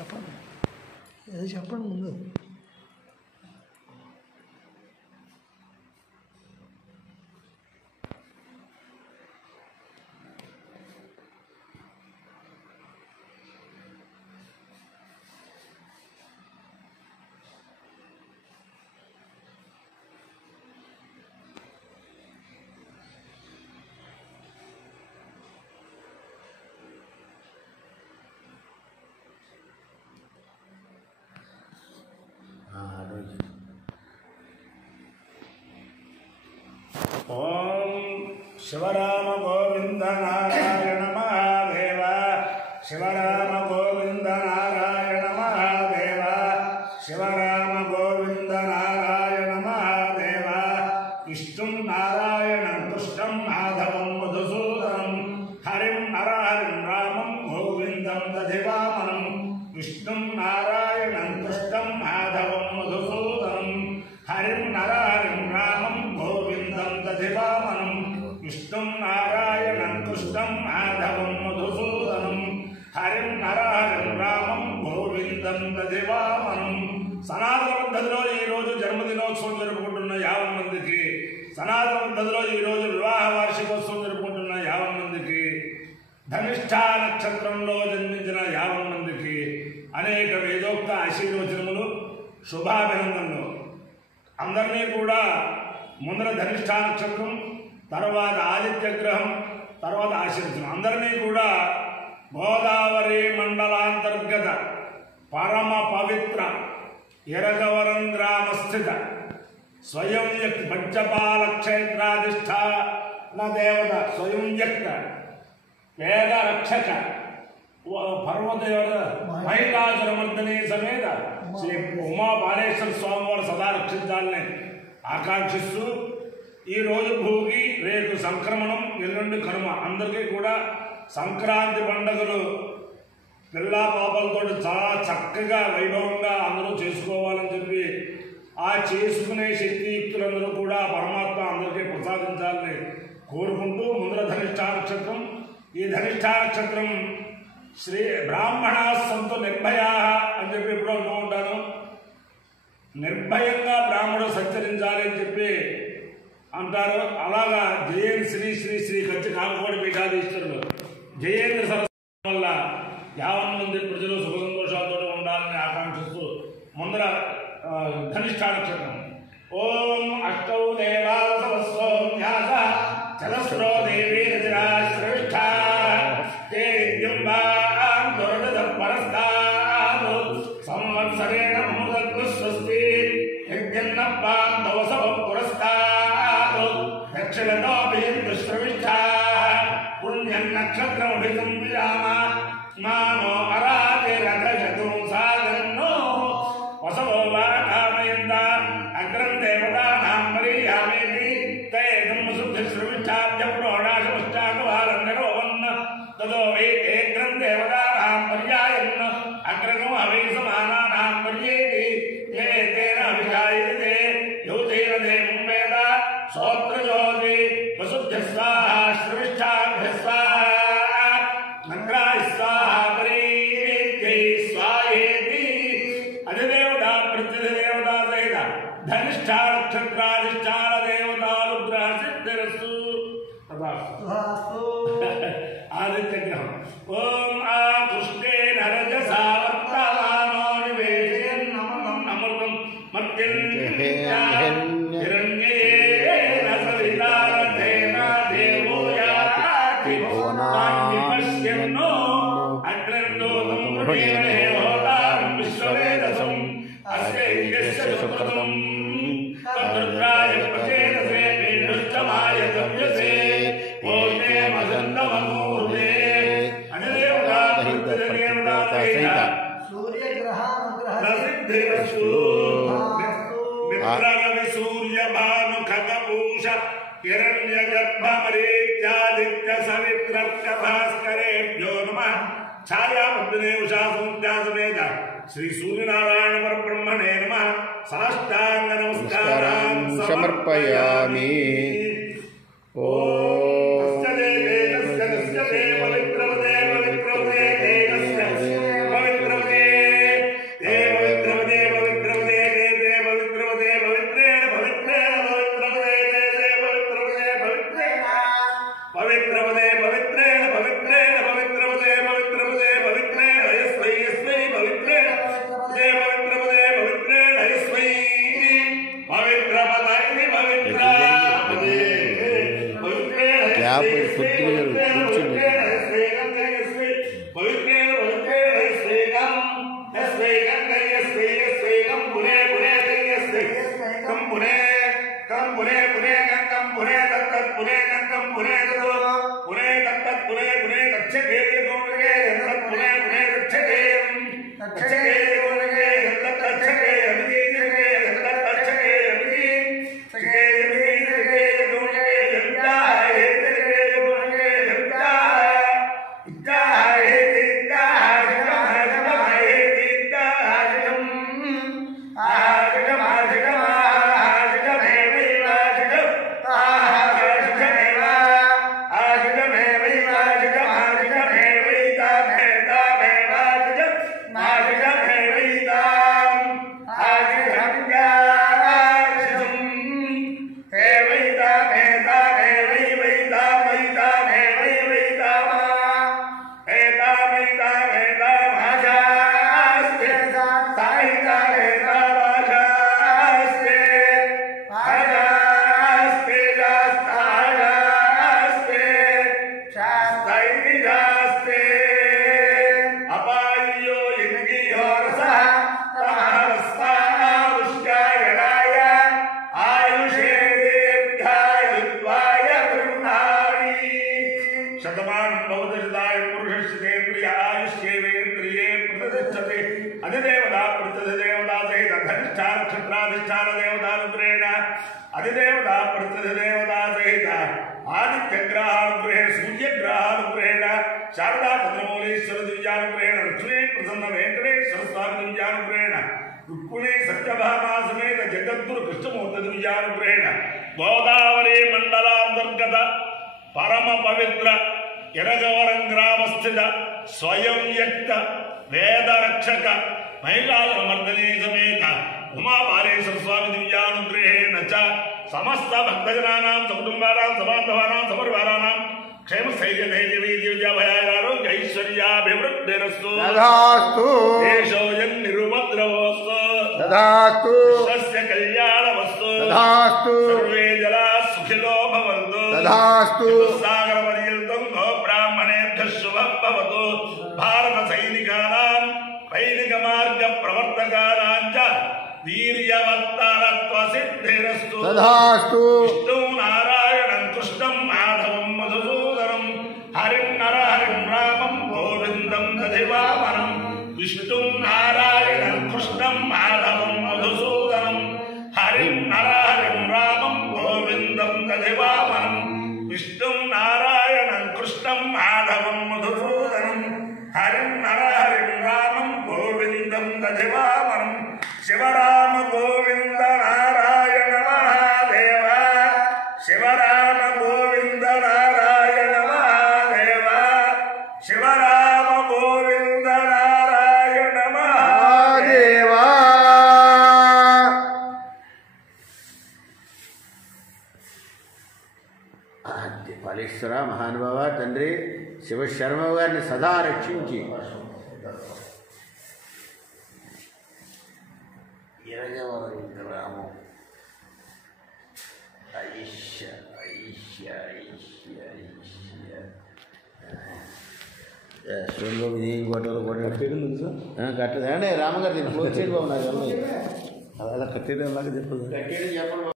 చెప్పండి, ఏదో చెప్పండి ముందు. ఓం శివరామ గోవింద నారాయణ మహాదేవ, శివరామ గోవింద నారాయణ మహాదేవ, శివరామ గోవింద నారాయణ మహాదేవ. విష్ణుం నారాయణం కృష్ణం మాధవం మధుసూదనం, హరిం నరహరిం రామం గోవిందం దధివామనం. విష్ణుం నారాయణం కృష్ణం మాధవం మధుసూదనం, హరిం నరహరిం రామం గోవిందం దధివామనం. విష్ణుం నారాయణం కృష్ణం మాధవం మధుసూదనం, హరిం నరహరిం రామం గోవిందం దధివామనం. సనాతన పద్ధతిలో ఈరోజు జన్మదినోత్సవం జరుపుకుంటున్న 50 మందికి, సనాతన పద్ధతిలో ఈరోజు వివాహ వార్షికోత్సవం జరుపుకుంటున్న 50 మందికి, ధనిష్ఠా నక్షత్రంలో జన్మించిన 50 మందికి అనేక వేదోక్త ఆశీర్వచనములు, శుభాభినందనలు. అందరినీ కూడా ముందర ధనిష్ఠా నక్షత్రం, తర్వాత ఆదిత్యగ్రహం, తర్వాత ఆశీర్వచనం. అందరినీ కూడా గోదావరి మండలాంతర్గత పరమ పవిత్ర ఎరగవరం గ్రామస్థిత స్వయం వ్యక్తి పంచపాల క్షేత్రాధిష్టాన దేవత, స్వయం వ్యక్త వేద రక్షక పర్వదేవత మహిళాసురమర్దిని సమేత శ్రీ ఉమాబాలేశ్వర స్వామివారు సదా రక్షించాలని ఆకాంక్షిస్తూ ఈరోజు భోగి, రేపు సంక్రమణం, ఎల్లుండి కనుమ. అందరికీ కూడా సంక్రాంతి పండుగలు పిల్లా పాపలతో చాలా చక్కగా వైభవంగా అందరూ చేసుకోవాలని చెప్పి, ఆ చేసుకునే శక్తియుక్తులందరూ కూడా పరమాత్మ అందరికీ ప్రసాదించాలని కోరుకుంటూ, ముందర ధనిష్ఠా నక్షత్రం. ఈ ధనిష్ఠా నక్షత్రం శ్రీ బ్రాహ్మణా సంతు నిర్భయా అని చెప్పి ఎప్పుడో అంటూ ఉంటాను. నిర్భయంగా బ్రాహ్మణుడు సంచరించాలి అని చెప్పి అంటారు. అలాగా జయేంద్ర శ్రీ శ్రీ శ్రీ కంచి కామకోటి పీఠాధీశ్వరులు జయేంద్ర సరస్వతి వల్ల 50 మంది ప్రజలు సుఖ సంతోషాలతో ఉండాలని ఆకాంక్షిస్తూ ముందర ధనిష్ఠా నక్షత్రం. ఓం అష్టౌ దేవా సరస్వన్యాస చలస్రో దేవీ రజరాశ్రేష్ఠ తే దివ్యంబాం దురద పరస్తాదు సంవత్సరేణ ముదత్తు స్వస్తి యజ్ఞన్నపాం దవసవ పురస్తాదు దక్షిణతో అభియంతు శ్రవిష్ఠ పుణ్యం నక్షత్రమభితం విరామ మానో అరాతే రథజతుం సాగన్నో వసవో వాకామయంద అగ్రం దేవతానాం మరీయామేతి తేదం శుద్ధి శ్రవిష్ఠాద్య ప్రోడాశమష్టాకవాలందరోవన్న తదో వై ఏగ్రం దేవతానాం పర్యాయన్న అగ్రగం అవై సమానానాం పర్యేతి ఏతేన అభిజాయతే యోతేన దేవం వేద శ్రోత్రజ్యోతి వసుభ్య స్వాహా శ్రవిష్ఠాభ్య స్వాహా మంత్రాయ స్వాహా పరీత్యై స్వాహేతి. అధిదేవత ప్రత్యధిదేవత సహిత ధనిష్ఠా నక్షత్రాధిష్టాన దేవతానుగ్రహ సిద్ధిరస్తు. ఆదిత్యగ్రహం. ఓం ఆ కృష్ణేన రజసా వర్తమానో నివేశయన్నమృతం మర్త్యం హిరణ్యేన సవితా రథేన దేవో యాతి పశ్యన్నో అగ్రండోతం వృణేన హోతారం విశ్వవేదసం అస్యైర్యస్య సుకృతం తద్రుద్రాయ ప్రచేతసే వినుష్టమాయ గమ్యసే ఓతే మదంతమమూర్తే. అధిదేవతా ప్రత్యధిదేవతా సహిత సూర్యగ్రహానుగ్రహసిద్ధిరస్తు. మిత్రరవి సూర్య భాను ఖగపూష హిరణ్యగర్భమరీత్యాదిత్య సవిత్రర్క భాస్కరేభ్యో నమః. ఛాయాపద్మినే ఉషాసముద్యాసమేత శ్రీ సూర్యనారాయణ పరబ్రహ్మణే నమః. సాష్టాంగ నమస్కారం సమర్పయామి. పవిత్రవతే పునే పునే గంగం పునే తత్తత్ పునే గంగం పునే తతో పునే తత్తత్ పునే పునే గచ్చతే గోమగే తత్ పునే పునే గచ్చతే గచ్చతే గోమగే తత్ గచ్చతే అమిదిగే తత్ గచ్చతే అమిది సగే అమిదిగే గోమగే యత్తా హేతిగే గోమగే యత్తా ఇత్తా హేతిత్తా अधिदेवता प्रत्यधिदेवता सहित धनिष्ठा नक्षत्राधिष्ठान देवतानुग्रहेण अधिदेवता प्रत्यधिदेवता सहित आदित्यग्रहानुग्रहेण सूर्यग्रहानुग्रहेण शारदा चंद्रमौलीश्वर दिव्यानुग्रहेण लक्ष्मी प्रसन्न वेंकटेश्वर स्वामी दिव्यानुग्रहेण रुक्मिणी सत्यभामा समेत जगद्गुरु कृष्णमूर्ति दिव्यानुग्रहेण गोदावरी मंडलांतर्गत परम पवित्र यरगवरं ग्रामस्थित स्वयं व्यक्त वेद रक्षक महिलामर्दनी समेत उमा बालेश्वर स्वामी दिव्यानुग्रहेण च समस्त भक्तजनानां सकुटुंबानां सबान्धवानां सपरिवाराणां क्षेम स्थैर्य धैर्य वीर्य भयारोग्य ऐश्वर्याभिवृद्धिरस्तु तथास्तु देशोऽयं निरुपद्रवोऽस्तु तथास्तु विश्वस्य कल्याणमस्तु तथास्तु सर्वे जनाः सुखिनो भवन्तु तथास्तु सागरपर्यन्तं गो ब्राह्मणेभ्यः शुभं भवतु भारत सैनिकानां वैदिक मार्ग प्रवर्तकानां च वीर्यवत्तरत्व सिद्धिरस्तु तथास्तु विष्णु नारायणं कृष्णं माधवं मधुसूदनं हरिं नरहरिं रामं गोविन्दं दधिवामनं विष्णु नारायणं कृष्णं माधवं मधुसूदनं हरिं नरहरिं रामं गोविन्दं दधिवामनं विष्णु नारायणं कृष्णं माधवं मधुसूदनं हरिं नरहरिं रामं गोविन्दं दधिवामनं शिवराम गोविंद नारायण महादेव शिवराम गोविंद नारायण महादेव शिवराम गोविंद नारायण महादेव ఫలేశ్వర మహానుభావ తండ్రి శివశర్మ గారిని సదా రక్షించి ఇరగవరం గ్రామం ఐష్య ఐష్య ఐష్య ఐష్య స్టోన్లో ఇది గొడవలు గొడవ కట్టదు అంటే రామగారు దీన్ని క్లోజ్ చేయడం బాబు నాకు అలా కట్టేది అలాగే చెప్పదు.